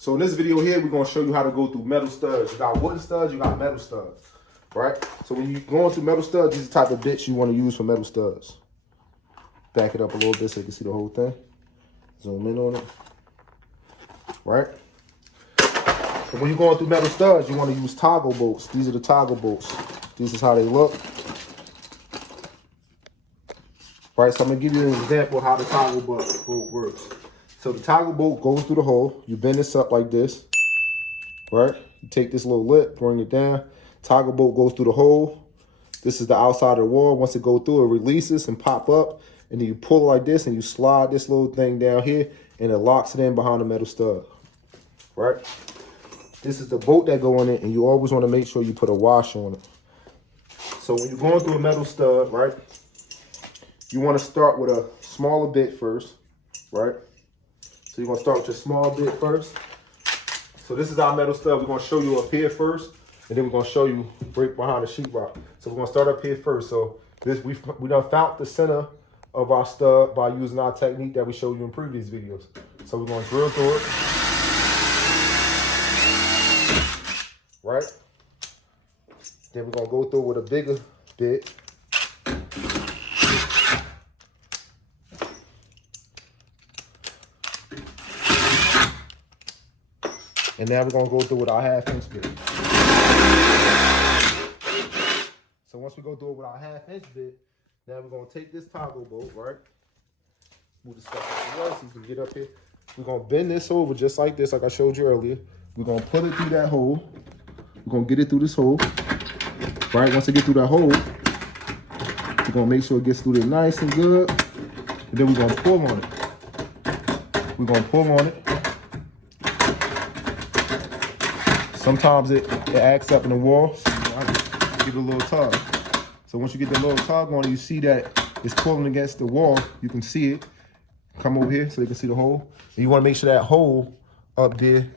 So in this video here, we're gonna show you how to go through metal studs. You got wooden studs, you got metal studs, right? So when you're going through metal studs, these are the type of bits you wanna use for metal studs. Back it up a little bit so you can see the whole thing. Zoom in on it, right? So when you're going through metal studs, you wanna use toggle bolts. These are the toggle bolts. This is how they look. Right, so I'm gonna give you an example of how the toggle bolt works. So the toggle bolt goes through the hole. You bend this up like this, right? You take this little lip, bring it down. Toggle bolt goes through the hole. This is the outside of the wall. Once it goes through, it releases and pop up. And then you pull it like this and you slide this little thing down here and it locks it in behind the metal stud, right? This is the bolt that go in it, and you always wanna make sure you put a wash on it. So when you're going through a metal stud, right? You wanna start with a smaller bit first, right? So you're gonna start with your small bit first. So this is our metal stud. We're gonna show you up here first, and then we're gonna show you right behind the sheetrock. So we're gonna start up here first. So this we done found the center of our stud by using our technique that we showed you in previous videos. So we're gonna drill through it, right? Then we're gonna go through with a bigger bit. And now we're gonna go through with our 1/2 inch bit. So once we go through it with our 1/2 inch bit, now we're gonna take this toggle bolt, right? Move the stuff out the way so you can get up here. We're gonna bend this over just like this, like I showed you earlier. We're gonna put it through that hole. We're gonna get it through this hole, right? Once it gets through that hole, we're gonna make sure it gets through there nice and good. And then we're gonna pull on it. We're gonna pull on it. Sometimes it acts up in the wall, so give it a little tug. So once you get the little tug on it, you see that it's pulling against the wall. You can see it. Come over here so you can see the hole. And you want to make sure that hole up there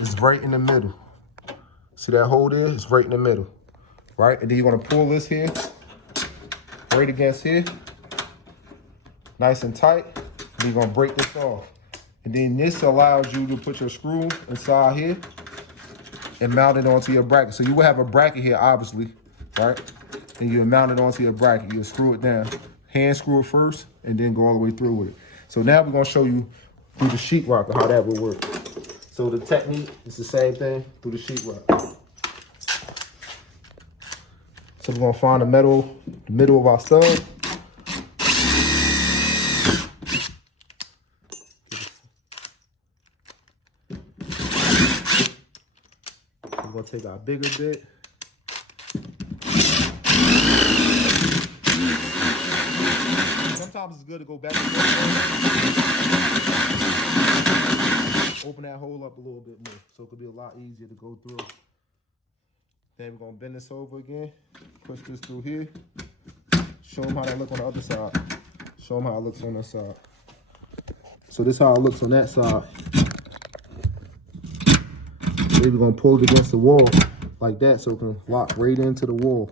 is right in the middle. See that hole there? It's right in the middle, right? And then you're going to pull this here, right against here, nice and tight. And you're going to break this off. And then this allows you to put your screw inside here and mount it onto your bracket. So you will have a bracket here, obviously, right? And you mount it onto your bracket. You screw it down. Hand screw it first, and then go all the way through with it. So now we're gonna show you through the sheetrock how that will work. So the technique is the same thing through the sheetrock. So we're gonna find the middle of our stud. We're gonna take our bigger bit. Sometimes it's good to go back and forth. Open that hole up a little bit more so it could be a lot easier to go through. Then we're gonna bend this over again, push this through here. Show them how that looks on the other side. Show them how it looks on that side. So this is how it looks on that side. Then we're gonna pull it against the wall like that so it can lock right into the wall.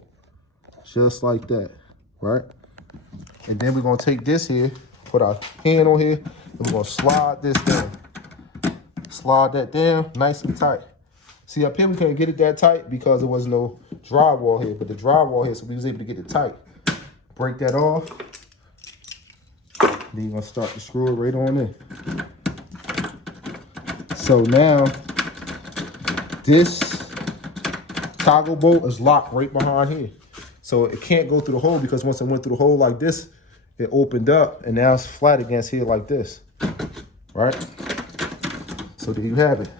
Just like that, right? And then we're gonna take this here, put our hand on here, and we're gonna slide this down. Slide that down nice and tight. See, up here we couldn't get it that tight because there was no drywall here, but the drywall here, so we was able to get it tight. Break that off. Then you're gonna start to screw it right on in. So now, this toggle bolt is locked right behind here. So it can't go through the hole because once it went through the hole like this, it opened up and now it's flat against here like this, right? So there you have it.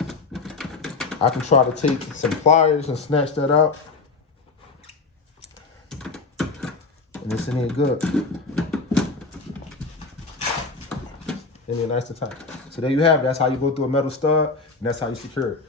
I can try to take some pliers and snatch that out. And it's in here good. In here nice and tight. So there you have it. That's how you go through a metal stud, and that's how you secure it.